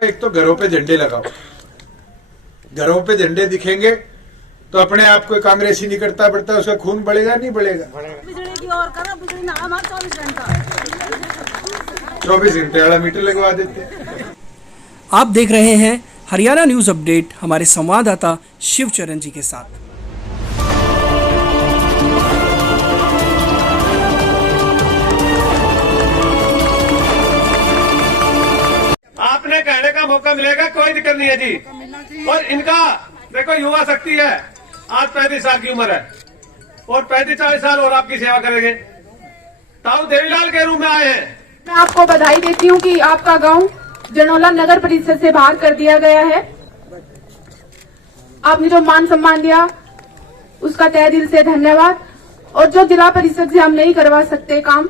एक तो घरों पे झंडे लगाओ, घरों पे झंडे दिखेंगे तो अपने आप को कांग्रेसी नहीं करता पड़ता, उसका खून बढ़ेगा नहीं बढ़ेगा। बिजली की और करो, बिजली ना हमारा 24 घंटे वाला मीटर लगवा देते। आप देख रहे हैं हरियाणा न्यूज अपडेट हमारे संवाददाता शिवचरण जी के साथ। आपने कहने का मौका मिलेगा, कोई दिक्कत नहीं है जी। और इनका देखो युवा शक्ति है, आज 35 साल की उम्र है और 35-40 साल और आपकी सेवा करेंगे। ताऊ देवीलाल के रूप में आए हैं। मैं आपको बधाई देती हूँ कि आपका गांव जनोला नगर परिषद से बाहर कर दिया गया है। आपने जो मान सम्मान दिया उसका तहे दिल से धन्यवाद। और जो जिला परिषद से हम नहीं करवा सकते काम,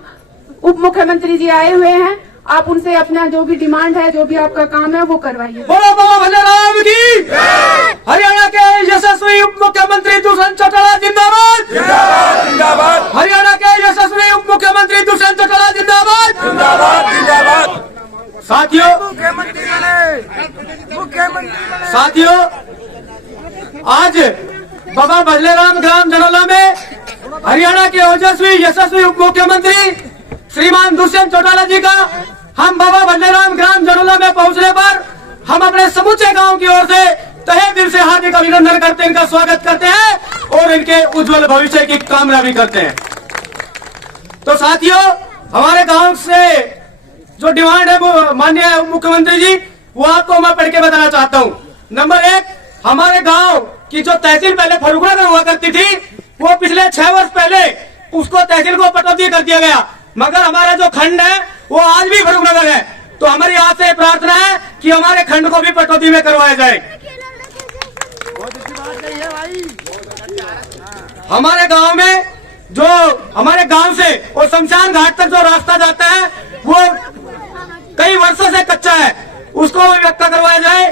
उप मुख्यमंत्री जी आए हुए हैं, आप उनसे अपना जो भी डिमांड है, जो भी आपका काम है वो करवाइए। बोलो बाबा भंडाराम की। हरियाणा के यशस्वी उप मुख्यमंत्री दुष्यंत चौटाला जिंदाबाद जिंदाबाद जिंदाबाद। हरियाणा के यशस्वी उप मुख्यमंत्री दुष्यंत चौटाला जिंदाबाद जिंदाबाद जिंदाबाद। साथियों साथियों आज बाबा भजलेराम ग्राम जनोला में हरियाणा के ओजस्वी यशस्वी उप मुख्यमंत्री श्रीमान दुष्यंत चौटाला जी का हम बाबा भजलेराम ग्राम जनोला में पहुंचने पर हम अपने समूचे गांव की ओर से तहे दिल से हार्दिक अभिनंदन करते हैं, इनका स्वागत करते हैं और इनके उज्जवल भविष्य की कामना भी करते हैं। तो साथियों, हमारे गांव से जो डिमांड है वो माननीय मुख्यमंत्री जी, वो आपको मैं पढ़ के बताना चाहता हूँ। नंबर 1, हमारे गांव की जो तहसील पहले फरुखड़ा में हुआ करती थी, वो पिछले 6 वर्ष पहले उसको तहसील को पटौती कर दिया गया, मगर हमारा जो खंड है वो आज भी फरुख नगर है। तो हमारी आज से प्रार्थना है कि हमारे खंड को भी पटौती में करवाया जाए। हमारे गांव में जो हमारे गांव से और शमशान घाट तक जो रास्ता जाता है वो कई वर्षों से कच्चा है, उसको भी पक्का करवाया जाए।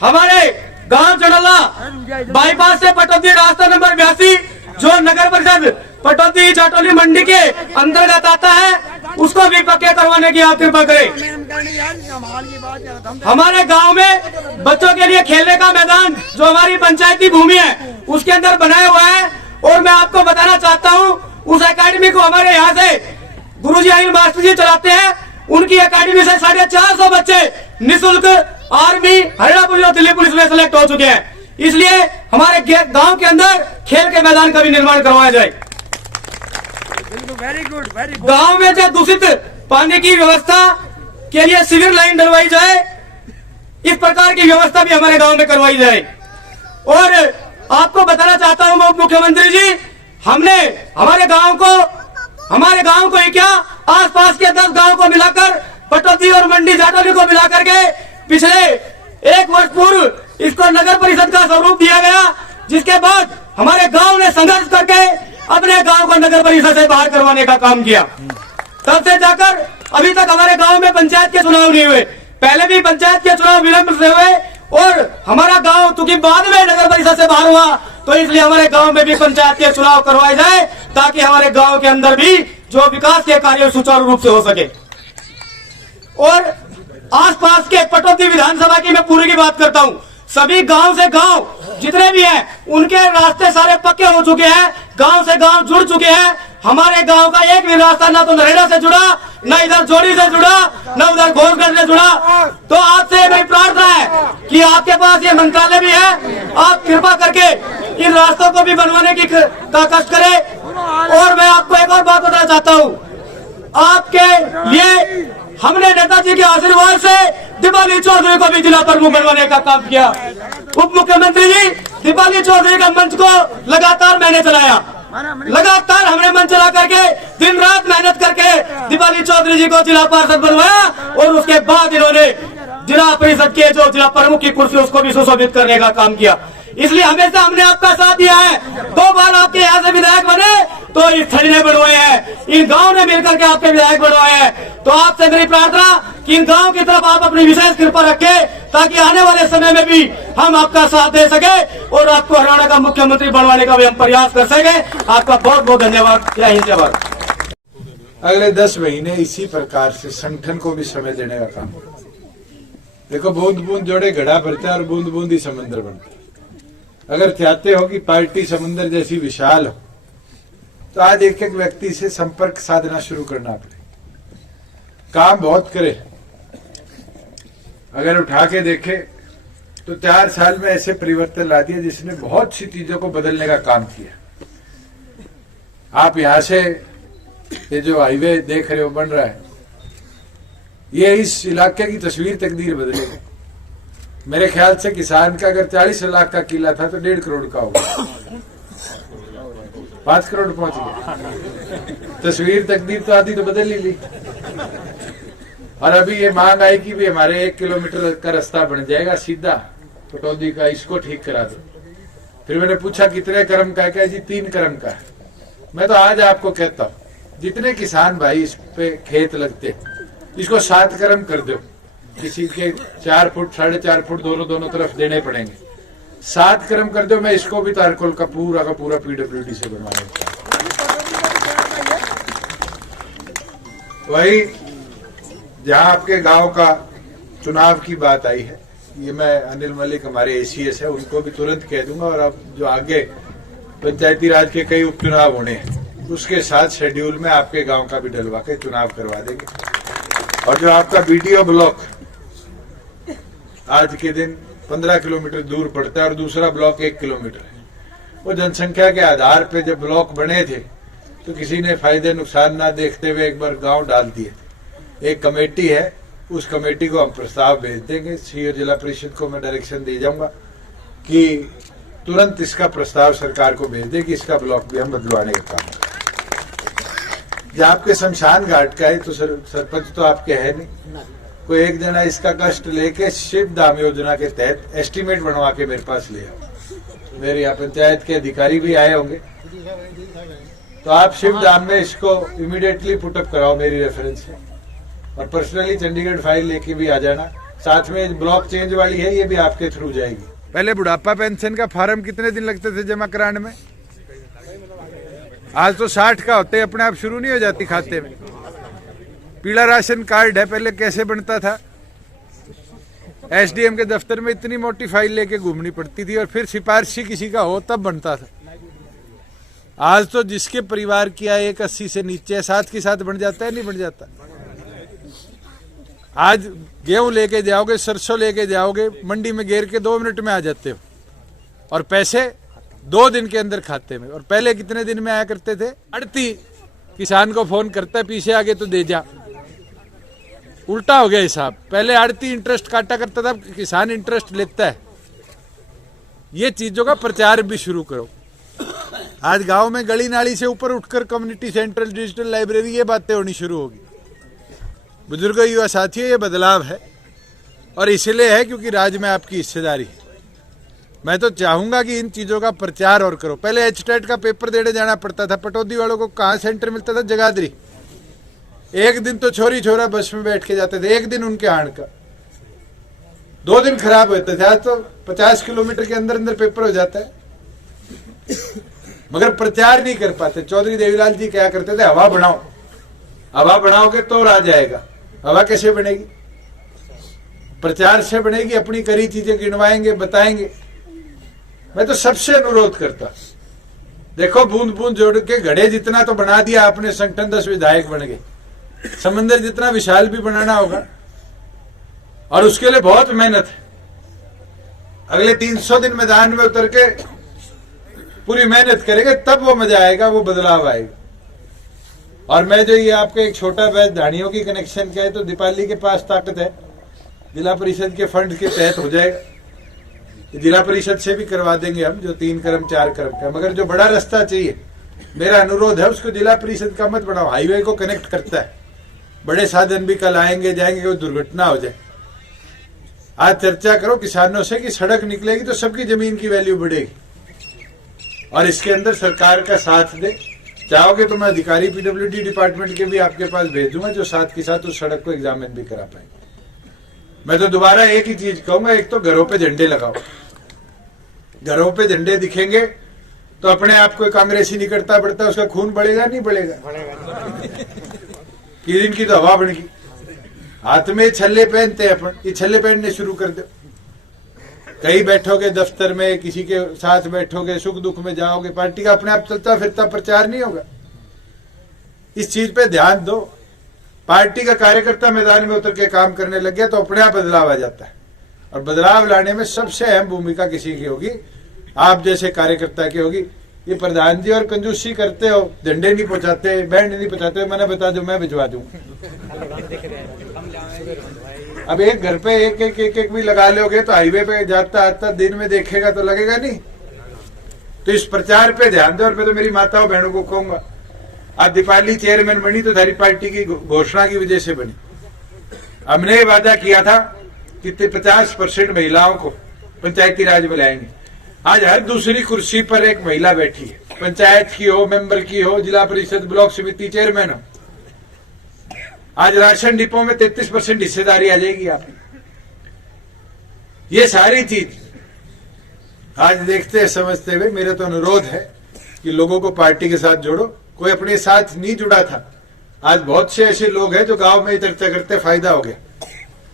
हमारे गांव जनोला बाईपास से पटौती रास्ता नंबर 82 जो नगर परिषद पटौती जाटोली मंडी के अंतर्गत आता है, उसको भी पक्के करवाने की आप कृपा करें। हमारे गांव में बच्चों के लिए खेलने का मैदान जो हमारी पंचायती भूमि है उसके अंदर बनाया हुआ है, और मैं आपको बताना चाहता हूं उस एकेडमी को हमारे यहाँ से गुरुजी अनिल मास्टर जी चलाते हैं। उनकी एकेडमी से 450 बच्चे निःशुल्क आर्मी, हरियाणा पुलिस और दिल्ली पुलिस में सिलेक्ट हो चुके हैं। इसलिए हमारे गांव के अंदर खेल के मैदान का भी निर्माण करवाया जाए। Very good very good. गांव में जो दूषित पानी की व्यवस्था के लिए सीवर लाइन डलवाई जाए, इस प्रकार की व्यवस्था भी हमारे गांव में करवाई जाए। और आपको बताना चाहता हूं मुख्यमंत्री जी, हमने हमारे गांव को ही क्या आसपास के 10 गांव को मिलाकर पटौती और मंडी जाटोली को मिलाकर के पिछले 1 वर्ष पूर्व इसको नगर परिषद का स्वरूप दिया गया, जिसके बाद हमारे गांव ने संघर्ष करके अपने गांव को नगर परिषद से बाहर करवाने का काम किया। तब से जाकर अभी तक हमारे गांव में पंचायत के चुनाव नहीं हुए। पहले भी पंचायत के चुनाव विलंब से हुए और हमारा गांव चूंकि बाद में नगर परिषद से बाहर हुआ, तो इसलिए हमारे गांव में भी पंचायत के चुनाव करवाए जाए ताकि हमारे गांव के अंदर भी जो विकास के कार्य सुचारू रूप से हो सके। और आसपास के पटौती विधानसभा की मैं पूरी की बात करता हूँ, सभी गांव से गांव जितने भी हैं उनके रास्ते सारे पक्के हो चुके हैं, गांव से गांव जुड़ चुके हैं। हमारे गांव का एक भी रास्ता ना तो नरेगा से जुड़ा, न इधर जोड़ी से जुड़ा, न उधर घोषगढ़ से जुड़ा। तो आपसे मेरी प्रार्थना है कि आपके पास ये मंत्रालय भी है, आप कृपा करके इन रास्तों को भी बनवाने की कष्ट करें। और मैं आपको एक और बात बताना चाहता हूँ, आपके लिए हमने नेताजी के आशीर्वाद से दीपाली चौधरी को भी जिला प्रमुख बनवाने का काम किया। उप मुख्यमंत्री जी, दीपाली चौधरी का मंच को लगातार मैंने चलाया, लगातार हमने मंच चला करके दिन रात मेहनत करके दीपाली चौधरी जी को जिला पार्षद बनवाया, और उसके बाद इन्होंने जिला परिषद के जो जिला प्रमुख की कुर्सी उसको भी सुशोभित करने का काम किया। इसलिए हमेशा हमने आपका साथ दिया है। 2 बार आपके यहाँ से विधायक बने तो इस खड़ी ने बनवाए हैं, इन गांव ने मिलकर के आपके विधायक बनवाए हैं। तो आपसे मेरी प्रार्थना कि इन गांव की तरफ आप अपनी विशेष कृपा रखें ताकि आने वाले समय में भी हम आपका साथ दे सके और आपको हरियाणा का मुख्यमंत्री बनवाने का भी हम प्रयास कर सके। आपका बहुत बहुत धन्यवाद। जय हिंद जय भारत। अगले 10 महीने इसी प्रकार से संगठन को भी समय देने का काम देखो, बूंद बूंद जोड़े घड़ा भरता है और बूंद बूंद ही समंदर बनता है। अगर चाहते हो कि पार्टी समंदर जैसी विशाल हो तो आज एक एक व्यक्ति से संपर्क साधना शुरू करना पड़े, काम बहुत करे। अगर उठा के देखे तो 4 साल में ऐसे परिवर्तन ला दिए जिसने बहुत सी चीजों को बदलने का काम किया। आप यहां से ये जो हाईवे देख रहे हो बन रहा है, ये इस इलाके की तस्वीर तकदीर बदलेगी। मेरे ख्याल से किसान का अगर 40 लाख का किला था तो 1.5 करोड़ का होगा, 5 करोड़ पहुंच गया। तस्वीर तकदीर तो आधी तो बदल ही ली। और अभी ये मांग आई कि भी हमारे 1 किलोमीटर का रास्ता बन जाएगा सीधा पटौदी का, इसको ठीक करा दो। फिर मैंने पूछा कितने क्रम का है, क्या जी 3 क्रम का है। मैं तो आज आपको कहता हूं, जितने किसान भाई इस पे खेत लगते इसको 7 क्रम कर दो। किसी के 4 फुट 4.5 फुट दोनों तरफ देने पड़ेंगे। 7 क्रम कर दो, मैं इसको भी तारकोल का पूरा PWD से बनवाने। वही जहां आपके गांव का चुनाव की बात आई है, ये मैं अनिल मलिक हमारे ACS है, उनको भी तुरंत कह दूंगा। और अब जो आगे पंचायती राज के कई उपचुनाव होने हैं, उसके साथ शेड्यूल में आपके गांव का भी डलवा के चुनाव करवा देंगे। और जो आपका BDO ब्लॉक आज के दिन 15 किलोमीटर दूर पड़ता है और दूसरा ब्लॉक 1 किलोमीटर है, वो जनसंख्या के आधार पे जब ब्लॉक बने थे तो किसी ने फायदे नुकसान ना देखते हुए एक बार गांव डाल दिए। एक कमेटी है, उस कमेटी को हम प्रस्ताव भेज देंगे। सीओ जिला परिषद को मैं डायरेक्शन दे जाऊंगा कि तुरंत इसका प्रस्ताव सरकार को भेज दे कि इसका ब्लॉक भी हम बदलवाने का काम करें। जब आपके शमशान घाट का है तो सरपंच तो आपके है नहीं, कोई एक जना इसका कष्ट लेके शिव धाम योजना के तहत एस्टीमेट बनवा के मेरे पास ले आओ। मेरे यहाँ पंचायत के अधिकारी भी आए होंगे, तो आप शिव धाम में इसको इमीडिएटली पुटअप कराओ मेरी रेफरेंस से। और पर्सनली चंडीगढ़ फाइल लेके भी आ जाना। साथ में ब्लॉक चेंज वाली है, ये भी आपके थ्रू जाएगी। पहले बुढ़ापा पेंशन का फॉर्म कितने दिन लगते थे जमा कराने में? आज तो 60 का होते, अपने आप शुरू नहीं हो जाती खाते में। पीला राशन कार्ड है, पहले कैसे बनता था? SDM के दफ्तर में इतनी मोटी फाइल लेके घूमनी पड़ती थी और फिर सिफारिशी किसी का हो तब बनता था। आज तो जिसके परिवार की आय 80 से नीचे 7 के साथ बन जाता है, नहीं बन जाता। आज गेहूं लेके जाओगे, सरसों लेके जाओगे, मंडी में घेर के 2 मिनट में आ जाते हो और पैसे 2 दिन के अंदर खाते में। और पहले कितने दिन में आया करते थे? अड़ती किसान को फोन करता है, पीछे आगे तो दे जा। उल्टा हो गया हिसाब, पहले आड़ती इंटरेस्ट काटा करता था, किसान इंटरेस्ट लेता है। ये चीजों का प्रचार भी शुरू करो। आज गांव में गली नाली से ऊपर उठकर कम्युनिटी सेंटर, डिजिटल लाइब्रेरी, ये बातें होनी शुरू होगी। बुजुर्गों, युवा साथियों, ये बदलाव है और इसलिए है क्योंकि राज्य में आपकी हिस्सेदारी है। मैं तो चाहूंगा कि इन चीजों का प्रचार और करो। पहले HTET का पेपर देने जाना पड़ता था, पटौदी वालों को कहाँ सेंटर मिलता था? जगाधरी। एक दिन तो छोरी छोरा बस में बैठ के जाते थे, एक दिन उनके आण का, 2 दिन खराब होते थे। आज तो 50 किलोमीटर के अंदर अंदर पेपर हो जाता है, मगर प्रचार नहीं कर पाते। चौधरी देवीलाल जी क्या करते थे? हवा बनाओ, हवा बनाओगे तो राज आएगा। हवा कैसे बनेगी? प्रचार से बनेगी। अपनी करी चीजें गिनवाएंगे, बताएंगे। मैं तो सबसे अनुरोध करता, देखो बूंद बूंद जोड़ के घड़े जितना तो बना दिया आपने, संगठन 10 विधायक बन गए। समंदर जितना विशाल भी बनाना होगा और उसके लिए बहुत मेहनत है। अगले 300 दिन मैदान में उतर के पूरी मेहनत करेंगे, तब वो मजा आएगा, वो बदलाव आएगा। और मैं जो ये आपके एक छोटा बैच धाड़ियों की कनेक्शन का है, तो दीपाली के पास ताकत है, जिला परिषद के फंड के तहत हो जाएगा। जिला परिषद से भी करवा देंगे हम, जो 3 क्रम 4 क्रम का। मगर जो बड़ा रास्ता चाहिए, मेरा अनुरोध है, उसको जिला परिषद का मत बनाओ। हाईवे को कनेक्ट करता है, बड़े साधन भी कल आएंगे जाएंगे, कोई दुर्घटना हो जाए। आज चर्चा करो किसानों से कि सड़क निकलेगी तो सबकी जमीन की वैल्यू बढ़ेगी और इसके अंदर सरकार का साथ दे। चाहोगे तो मैं अधिकारी PWD डिपार्टमेंट के भी आपके पास भेज दूंगा, जो साथ के साथ उस सड़क को एग्जामिन भी करा पाएंगे। मैं तो दोबारा एक ही चीज कहूंगा, एक तो घरों पे झंडे लगाओ। घरों पे झंडे दिखेंगे तो अपने आप कोई कांग्रेसी निकलता पड़ता, उसका खून बढ़ेगा नहीं बढ़ेगा? कि दिन की तो हवा बन गई। हाथ में छल्ले पहनते हैं अपन, ये छल्ले पहनने शुरू कर दो। कहीं बैठोगे दफ्तर में, किसी के साथ बैठोगे, सुख दुख में जाओगे, पार्टी का अपने आप चलता फिरता प्रचार नहीं होगा। इस चीज पे ध्यान दो। पार्टी का कार्यकर्ता मैदान में उतर के काम करने लग गया तो अपने आप बदलाव आ जाता है, और बदलाव लाने में सबसे अहम भूमिका किसी की होगी, आप जैसे कार्यकर्ता की होगी। ये प्रधान जी और कंजूसी करते हो, झंडे नहीं पहुंचाते, बैंड नहीं पहुंचाते, मैंने बता दो मैं भिजवा दूं। अब एक घर पे एक भी लगा लोगे तो हाईवे पे जाता आता दिन में देखेगा तो लगेगा नहीं। तो इस प्रचार पे ध्यान दो। और मैं तो मेरी माताओं बहनों को कहूंगा, आज दीपाली चेयरमैन बनी तो थारी पार्टी की घोषणा की वजह से बनी। हमने ये वादा किया था कि 50% महिलाओं को पंचायती राज में लाएंगे। आज हर दूसरी कुर्सी पर एक महिला बैठी है, पंचायत की हो, मेंबर की हो, जिला परिषद, ब्लॉक समिति चेयरमैन हो। आज राशन डिपो में 33% हिस्सेदारी आ जाएगी आप। ये सारी चीज आज देखते समझते हुए मेरा तो अनुरोध है कि लोगों को पार्टी के साथ जोड़ो। कोई अपने साथ नहीं जुड़ा था, आज बहुत से ऐसे लोग हैं जो गांव में चर्चा करते फायदा हो गया।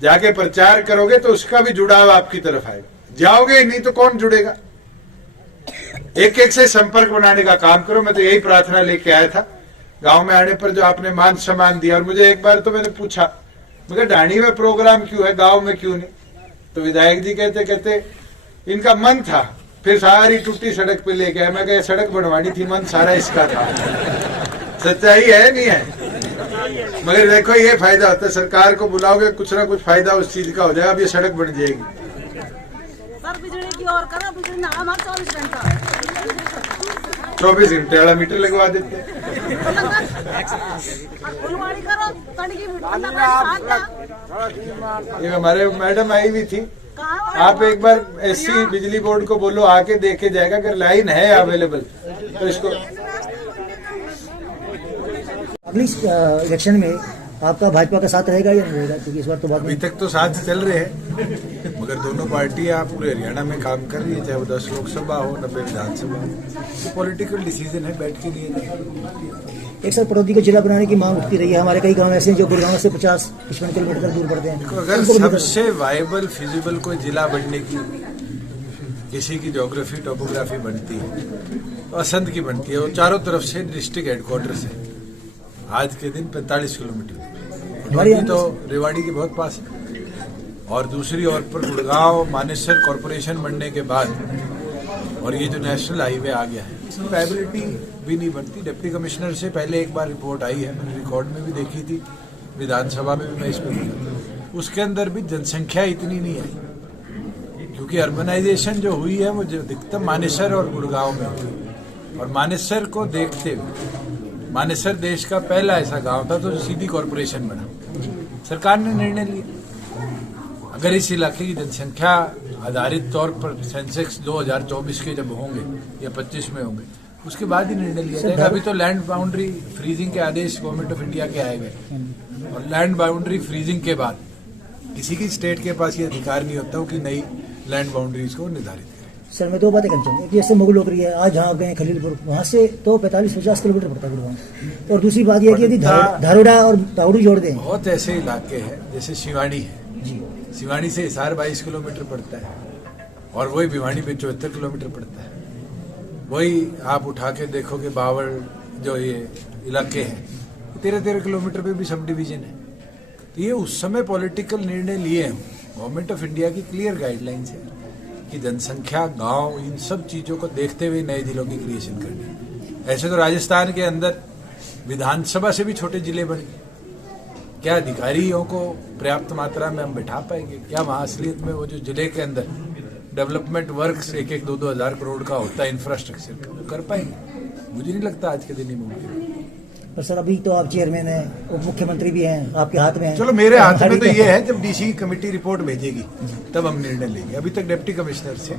जाके प्रचार करोगे तो उसका भी जुड़ाव आपकी तरफ आएगा। जाओगे नहीं तो कौन जुड़ेगा। एक एक से संपर्क बनाने का काम करो। मैं तो यही प्रार्थना लेके आया था। गांव में आने पर जो आपने मान सम्मान दिया, और मुझे एक बार तो मैंने पूछा, मगर ढाणी में प्रोग्राम क्यों है, गांव में क्यों नहीं? तो विधायक जी कहते इनका मन था, फिर सारी टूटी सड़क पे लेके आया। मैं कहा सड़क बनवानी थी, मन सारा इसका था। सच्चाई है नहीं है? मगर देखो ये फायदा होता है, सरकार को बुलाओगे कुछ ना कुछ फायदा उस चीज का हो जाएगा। अब ये सड़क बन जाएगी। सर बिजली की और करो, बिजली ना हमारा 24 घंटा 24 घंटे वाला मीटर लगवा देते हैं। फुलवाड़ी करो, तड़की ये हमारे मैडम आई हुई थी, कहाँ आप एक बार एससी बिजली बोर्ड को बोलो आके देखे जाएगा। अगर लाइन है अवेलेबल तो इसको। अगली इलेक्शन में आपका भाजपा का साथ रहेगा या नहीं रहेगा? क्योंकि इस बार तो बहुत अभी तक तो साथ चल रहे हैं, मगर दोनों पार्टियां पूरे हरियाणा में काम कर रही है, चाहे वो 10 लोकसभा हो, 90 विधानसभा हो। पॉलिटिकल डिसीजन है, बैठ के लिए। एक साथ पटौदी को जिला बनाने की मांग उठती रही है। हमारे कई गांव ऐसे हैं जो गुड़गांव से 50-55 किलोमीटर दूर पड़ते हैं। अगर सबसे वायबल फिजिबल कोई जिला बनने की किसी की ज्योग्राफी टोपोग्राफी बनती है, असंध की बनती है, वो चारों तरफ से डिस्ट्रिक्ट हेडक्वार्टर से आज के दिन 45 किलोमीटर, तो रेवाड़ी के बहुत पास है। और दूसरी ओर पर गुड़गांव मानेसर कॉरपोरेशन बनने के बाद और ये जो नेशनल हाईवे आ गया है, इसकी वायबिलिटी भी नहीं बनती। डिप्टी कमिश्नर से पहले एक बार रिपोर्ट आई है, मैंने रिकॉर्ड में भी देखी थी, विधानसभा में भी मैं इस पर बोला। उसके अंदर भी जनसंख्या इतनी नहीं आई, क्योंकि अर्बनाइजेशन जो हुई है वो अधिकतम मानेसर और गुड़गांव में हुई। और मानेसर को देखते हुए, मानेसर देश का पहला ऐसा गांव था तो सीधी कॉरपोरेशन बना। सरकार ने निर्णय लिया अगर इस इलाके की जनसंख्या आधारित तौर पर सेंसेक्स 2024 के जब होंगे या 25 में होंगे, उसके बाद ही निर्णय लिया जाएगा। अभी तो लैंड बाउंड्री फ्रीजिंग के आदेश गवर्नमेंट ऑफ इंडिया के आए हुए, और लैंड बाउंड्री फ्रीजिंग के बाद किसी की स्टेट के पास ये अधिकार नहीं होता कि नई लैंड बाउंड्रीज को निर्धारित करें। सर मैं दो बातें करना चाहूँगा। जैसे मुगल लोकरी है, आज जहाँ गए खलीलपुर, वहाँ से तो 45-50 किलोमीटर पड़ता है गुड़गांव। और दूसरी बात यह कि यदि धारोड़ा और ताउड़ी जोड़ दें, बहुत ऐसे इलाके हैं जैसे शिवानी है जी, शिवानी से हिसार 22 किलोमीटर पड़ता है, और वही भिवानी पे 74 किलोमीटर पड़ता है। वही आप उठा के देखोगे बावड़ जो ये इलाके हैं 13-13 किलोमीटर पे भी सब डिवीजन है। तो ये उस समय पॉलिटिकल निर्णय लिए हैं। गवर्नमेंट ऑफ इंडिया की क्लियर गाइडलाइंस है कि जनसंख्या, गांव, इन सब चीजों को देखते हुए नए जिलों की क्रिएशन करनी। ऐसे तो राजस्थान के अंदर विधानसभा से भी छोटे जिले बन गए। क्या अधिकारियों को पर्याप्त मात्रा में हम बैठा पाएंगे? क्या वहां असलियत में वो जो जिले के अंदर डेवलपमेंट वर्क्स 1-2 हज़ार करोड़ का होता है इंफ्रास्ट्रक्चर का, वो कर पाएंगे? मुझे नहीं लगता आज के दिन ही मुमकिन। पर सर अभी तो आप चेयरमैन हैं, उप मुख्यमंत्री भी हैं, आपके हाथ में है। चलो मेरे हाथ में तो ये है, जब डीसी कमेटी रिपोर्ट भेजेगी तब हम निर्णय लेंगे। अभी तक डिप्टी कमिश्नर से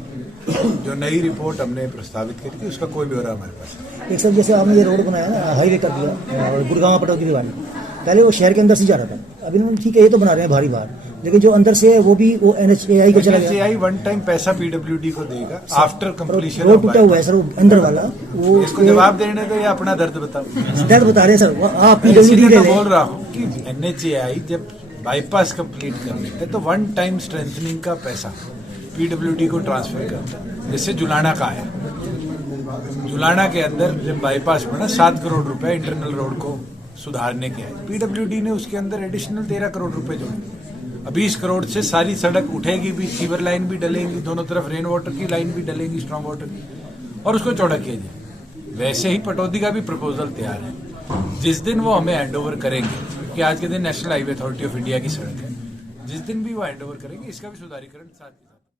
जो नई रिपोर्ट हमने प्रस्तावित करी थी उसका कोई ब्यौरा हमारे पास है। एक सर जैसे आपने ये रोड बनाया ना, हाईवे कर दिया और गुड़गांव पटौदी रिवाड़ी, पहले वो शहर के अंदर से जा रहा था। अभी ठीक है, ये तो बना रहे हैं भारी बार, लेकिन जो अंदर से है वो भी वो NHAI को चला गया। NHAI वन टाइम पैसा PWD को देगा आफ्टर कंप्लीशन। रोड टूटा हुआ है सर, वो अंदर वाला, वो इसको जवाब देने दो या अपना दर्द बताओ। दर्द बता रहे हैं सर, आप PWD बोल रहा हूँ कि NHAI जब बाईपास कंप्लीट कर लेते हैं तो वन टाइम स्ट्रेंथनिंग का पैसा पीडब्ल्यूडी को ट्रांसफर करता है। जैसे जुलाना का है, जुलाना के अंदर जब बाईपास बना 7 करोड़ रुपए इंटरनल रोड को सुधारने के आए, पीडब्ल्यूडी ने उसके अंदर एडिशनल 13 करोड़ रुपए जोड़े। अब 20 करोड़ से सारी सड़क उठेगी भी, सीवर लाइन भी डलेंगी, दोनों तरफ रेन वाटर की लाइन भी डलेंगी, स्ट्रॉन्ग वाटर की, और उसको चौड़ा किया जाए। वैसे ही पटौदी का भी प्रपोजल तैयार है। जिस दिन वो हमें हैंडओवर करेंगे, कि आज के दिन national highway authority of India की सड़क है, जिस दिन भी वो हैंडओवर करेंगे इसका भी सुधारीकरण साथ